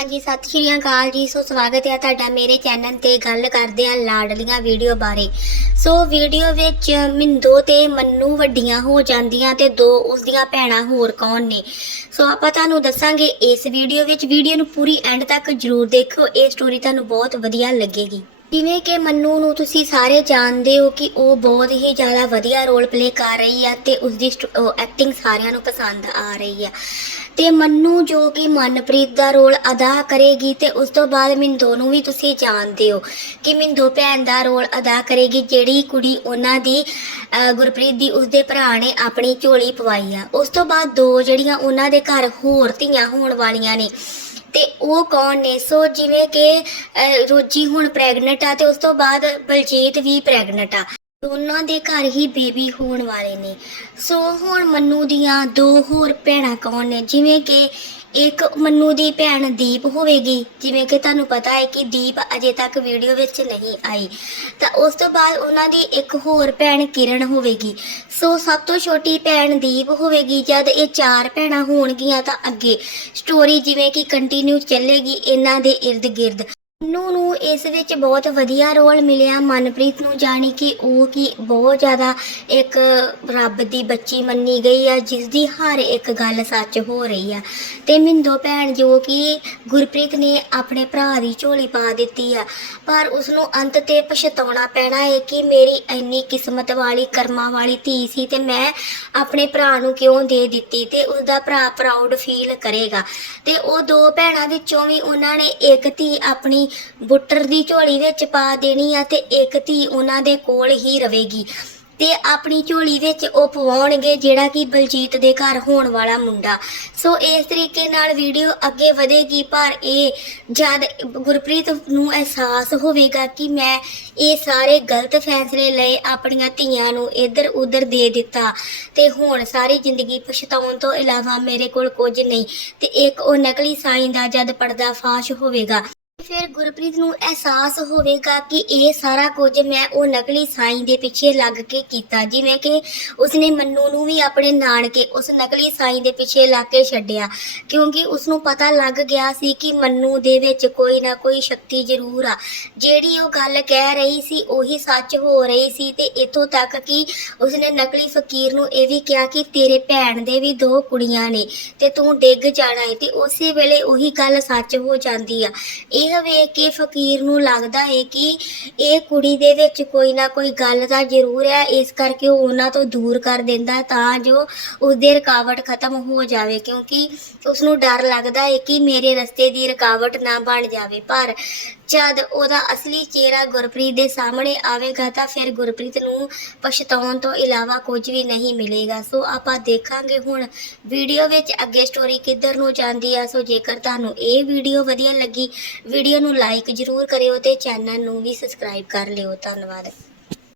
ਹਾਂਜੀ, ਸਤਿ ਸ਼੍ਰੀ ਅਕਾਲ ਜੀ। ਸੋ ਸਵਾਗਤ ਹੈ ਤੁਹਾਡਾ ਮੇਰੇ ਚੈਨਲ ਤੇ। ਗੱਲ ਕਰਦੇ ਆ ਲਾਡਲੀਆਂ ਵੀਡੀਓ ਬਾਰੇ। ਸੋ ਵੀਡੀਓ ਵਿੱਚ ਮਿੰਦੋ ਤੇ ਮੰਨੂ ਵੱਡੀਆਂ ਹੋ ਜਾਂਦੀਆਂ ਤੇ ਦੋ ਉਸ ਦੀਆਂ ਭੈਣਾਂ ਹੋਰ ਕੌਣ ਨੇ? ਸੋ ਆਪਾਂ ਤੁਹਾਨੂੰ ਦੱਸਾਂਗੇ ਇਸ ਵੀਡੀਓ ਵਿੱਚ। ਵੀਡੀਓ ਨੂੰ ਪੂਰੀ ਐਂਡ ਤੱਕ ਜਰੂਰ ਦੇਖੋ। ਇਹ ਸਟੋਰੀ ਤੁਹਾਨੂੰ ਬਹੁਤ ਵਧੀਆ ਲੱਗੇਗੀ। ਜਿਵੇਂ ਕਿ ਮੰਨੂ ਨੂੰ ਤੁਸੀਂ ਸਾਰੇ ਜਾਣਦੇ ਹੋ ਕਿ ਉਹ ਬਹੁਤ ਹੀ ਜ਼ਿਆਦਾ ਵਧੀਆ ਰੋਲ ਪਲੇ ਕਰ ਰਹੀ ਆ ਤੇ ਉਸ ਦੀ ਐਕਟਿੰਗ ਸਾਰਿਆਂ ਨੂੰ ਪਸੰਦ ਆ ਰਹੀ ਆ। ਤੇ ਮੰਨੂ ਜੋ ਕਿ ਮਨਪ੍ਰੀਤ ਦਾ ਰੋਲ ਅਦਾ ਕਰੇਗੀ ਤੇ ਉਸ ਤੋਂ ਬਾਅਦ ਮਿੰਦੋ ਨੂੰ ਵੀ ਤੁਸੀਂ ਜਾਣਦੇ ਹੋ ਕਿ ਮਿੰਦੋ ਭੈਣ ਦਾ ਰੋਲ ਅਦਾ ਕਰੇਗੀ ਜਿਹੜੀ ਕੁੜੀ ਉਹਨਾਂ ਦੀ ਗੁਰਪ੍ਰੀਤ ਦੀ ਉਸਦੇ ਭਰਾ ਨੇ ਆਪਣੀ ਝੋਲੀ ਪਵਾਈ ਆ। ਉਸ ਤੋਂ ਬਾਅਦ ਦੋ ਜਿਹੜੀਆਂ ਉਹਨਾਂ ਦੇ ਘਰ ਹੋਰ ਧੀਆਂ ਹੋਣ ਵਾਲੀਆਂ ਨੇ ਤੇ ਉਹ ਕੌਣ ਨੇ? ਸੋ ਜਿਵੇਂ ਕਿ ਰੋਜੀ ਹੁਣ ਪ੍ਰੈਗਨੈਂਟ ਆ ਤੇ ਉਸ ਤੋਂ ਬਾਅਦ ਬਲਜੀਤ ਵੀ ਪ੍ਰੈਗਨੈਂਟ ਆ। ਦੋਨਾਂ ਦੇ ਘਰ ਹੀ ਬੇਬੀ ਹੋਣ ਵਾਲੇ ਨੇ। ਸੋ ਹੁਣ ਮੰਨੂ ਦੀਆਂ ਦੋ ਹੋਰ ਭੈਣਾਂ ਕੌਣ ਨੇ? ਜਿਵੇਂ ਕਿ ਇੱਕ ਮੰਨੂ ਦੀ ਭੈਣ ਦੀਪ ਹੋਵੇਗੀ। ਜਿਵੇਂ ਕਿ ਤੁਹਾਨੂੰ ਪਤਾ ਹੈ ਕਿ ਦੀਪ ਅਜੇ ਤੱਕ ਵੀਡੀਓ ਵਿੱਚ ਨਹੀਂ ਆਈ। ਤਾਂ ਉਸ ਤੋਂ ਬਾਅਦ ਉਹਨਾਂ ਦੀ ਇੱਕ ਹੋਰ ਭੈਣ ਕਿਰਨ ਹੋਵੇਗੀ। ਸੋ ਸਭ ਤੋਂ ਛੋਟੀ ਭੈਣ ਦੀਪ ਹੋਵੇਗੀ। ਜਦ ਇਹ ਚਾਰ ਭੈਣਾਂ ਹੋਣਗੀਆਂ ਤਾਂ ਅੱਗੇ ਸਟੋਰੀ ਜਿਵੇਂ ਕਿ ਕੰਟੀਨਿਊ ਚੱਲੇਗੀ, ਇਹਨਾਂ ਦੇ ਇਰਦ ਗਿਰਦ ਨੂੰ ਨੂੰ ਇਸ ਵਿੱਚ ਬਹੁਤ ਵਧੀਆ ਰੋਲ ਮਿਲਿਆ। ਮਨਪ੍ਰੀਤ ਨੂੰ ਜਾਣੀ ਕਿ ਉਹ ਕਿ ਬਹੁਤ ਜ਼ਿਆਦਾ ਇੱਕ ਰੱਬ ਦੀ ਬੱਚੀ ਮੰਨੀ ਗਈ ਆ ਜਿਸ ਦੀ ਹਰ ਇੱਕ ਗੱਲ ਸੱਚ ਹੋ ਰਹੀ ਆ। ਤੇ ਮਿੰਦੋ ਭੈਣ ਜੋ ਕਿ ਗੁਰਪ੍ਰੀਤ ਨੇ ਆਪਣੇ ਭਰਾ ਦੀ ਝੋਲੀ ਪਾ ਦਿੱਤੀ ਆ, ਪਰ ਉਸ ਨੂੰ ਅੰਤ ਤੇ ਪਛਤਾਉਣਾ ਪੈਣਾ ਹੈ ਕਿ ਮੇਰੀ ਇੰਨੀ ਕਿਸਮਤ ਵਾਲੀ, ਕਰਮਾਂ ਵਾਲੀ ਧੀ ਸੀ ਤੇ ਮੈਂ ਆਪਣੇ ਭਰਾ ਨੂੰ ਕਿਉਂ ਦੇ ਦਿੱਤੀ ਤੇ ਉਸ ਦਾ ਭਰਾ ਪ੍ਰਾਊਡ ਫੀਲ ਕਰੇਗਾ। ਤੇ ਉਹ ਦੋ ਭੈਣਾਂ ਵਿੱਚੋਂ ਵੀ ਉਹਨਾਂ ਨੇ ਇੱਕ ਧੀ ਆਪਣੀ ਬੁੱਟਰ ਦੀ ਝੋਲੀ ਵਿੱਚ ਪਾ ਦੇਣੀ ਆ ਤੇ ਇੱਕ ਧੀ ਉਹਨਾਂ ਦੇ ਕੋਲ ਹੀ ਰਵੇਗੀ ਤੇ ਆਪਣੀ ਝੋਲੀ ਵਿੱਚ ਉਹ ਪਵਾਉਣਗੇ ਜਿਹੜਾ ਕਿ ਬਲਜੀਤ ਦੇ ਘਰ ਹੋਣ ਵਾਲਾ ਮੁੰਡਾ। ਸੋ ਇਸ ਤਰੀਕੇ ਨਾਲ ਵੀਡੀਓ ਅੱਗੇ ਵਧੇਗੀ, ਪਰ ਇਹ ਜਦ ਗੁਰਪ੍ਰੀਤ ਨੂੰ ਅਹਿਸਾਸ ਹੋਵੇਗਾ ਕਿ ਮੈਂ ਇਹ ਸਾਰੇ ਗਲਤ ਫੈਸਲੇ ਲਏ, ਆਪਣੀਆਂ ਧੀਆਂ ਨੂੰ ਇੱਧਰ ਉੱਧਰ ਦੇ ਦਿੱਤਾ ਤੇ ਹੁਣ ਸਾਰੀ ਜ਼ਿੰਦਗੀ ਪਛਤਾਉਣ ਤੋਂ ਇਲਾਵਾ ਮੇਰੇ ਕੋਲ ਕੁਝ ਨਹੀਂ ਤੇ ਇੱਕ ਉਹ ਨਕਲੀ ਸਾਈਂ ਦਾ ਜਦ ਪਰਦਾ ਫਾਸ਼ ਹੋਵੇਗਾ। ਫਿਰ ਗੁਰਪ੍ਰੀਤ ਨੂੰ ਅਹਿਸਾਸ ਹੋਵੇਗਾ ਕਿ ਇਹ ਸਾਰਾ ਕੁਝ ਮੈਂ ਉਹ ਨਕਲੀ ਸਾਈਂ ਦੇ ਪਿੱਛੇ ਲੱਗ ਕੇ ਕੀਤਾ, ਜਿਵੇਂ ਕਿ ਉਸਨੇ ਮੰਨੂ ਨੂੰ ਵੀ ਆਪਣੇ ਨਾਨਕੇ ਉਸ ਨਕਲੀ ਸਾਈਂ ਦੇ ਪਿੱਛੇ ਲੱਗ ਕੇ ਛੱਡਿਆ। ਕਿਉਂਕਿ ਉਸ ਨੂੰ ਪਤਾ ਲੱਗ ਗਿਆ ਸੀ ਕਿ ਮੰਨੂ ਦੇ ਵਿੱਚ ਕੋਈ ਨਾ ਕੋਈ ਸ਼ਕਤੀ ਜ਼ਰੂਰ ਆ। ਜਿਹੜੀ ਉਹ ਗੱਲ ਕਹਿ ਰਹੀ ਸੀ, ਉਹੀ ਸੱਚ ਹੋ ਰਹੀ ਸੀ ਤੇ ਇਥੋਂ ਤੱਕ ਕਿ ਉਸਨੇ ਨਕਲੀ ਫਕੀਰ ਨੂੰ ਇਹ ਵੀ ਕਿਹਾ ਕਿ ਤੇਰੇ ਭੈਣ ਦੇ ਵੀ ਦੋ ਕੁੜੀਆਂ ਨੇ ਤੇ ਤੂੰ ਡਿੱਗ ਜਾਣਾ ਹੈ ਤੇ ਉਸੇ ਵੇਲੇ ਉਹੀ ਗੱਲ ਸੱਚ ਹੋ ਜਾਂਦੀ ਆ। ਇਹ ਇਹ ਵੇਖ ਕੇ ਫਕੀਰ ਨੂੰ ਲੱਗਦਾ ਹੈ ਕਿ ਇਹ ਕੁੜੀ ਦੇ ਵਿੱਚ ਕੋਈ ਨਾ ਕੋਈ ਗੱਲ ਤਾਂ ਜ਼ਰੂਰ ਹੈ, ਇਸ ਕਰਕੇ ਉਹ ਉਹਨਾਂ ਤੋਂ ਦੂਰ ਕਰ ਦਿੰਦਾ ਤਾਂ ਜੋ ਉਸਦੇ ਰੁਕਾਵਟ ਖਤਮ ਹੋ ਜਾਵੇ, ਕਿਉਂਕਿ ਉਸ ਨੂੰ ਡਰ ਲੱਗਦਾ ਹੈ ਕਿ ਮੇਰੇ ਰਸਤੇ ਦੀ ਰੁਕਾਵਟ ਨਾ ਬਣ ਜਾਵੇ। ਪਰ ਜਦ ਉਹਦਾ ਅਸਲੀ ਚਿਹਰਾ ਗੁਰਪ੍ਰੀਤ ਦੇ ਸਾਹਮਣੇ ਆਵੇਗਾ ਤਾਂ ਫਿਰ ਗੁਰਪ੍ਰੀਤ ਨੂੰ ਪਛਤਾਉਣ ਤੋਂ ਇਲਾਵਾ ਕੁਝ ਵੀ ਨਹੀਂ ਮਿਲੇਗਾ। ਸੋ ਆਪਾਂ ਦੇਖਾਂਗੇ ਹੁਣ ਵੀਡੀਓ ਵਿੱਚ ਅੱਗੇ ਸਟੋਰੀ ਕਿੱਧਰ ਨੂੰ ਜਾਂਦੀ ਆ। ਸੋ ਜੇਕਰ ਤੁਹਾਨੂੰ ਇਹ ਵੀਡੀਓ ਵਧੀਆ ਲੱਗੀ, ਵੀਡੀਓ ਨੂੰ ਲਾਈਕ ਜ਼ਰੂਰ ਕਰਿਓ ਤੇ ਚੈਨਲ ਨੂੰ ਵੀ ਸਬਸਕ੍ਰਾਈਬ ਕਰ ਲਿਓ। ਧੰਨਵਾਦ।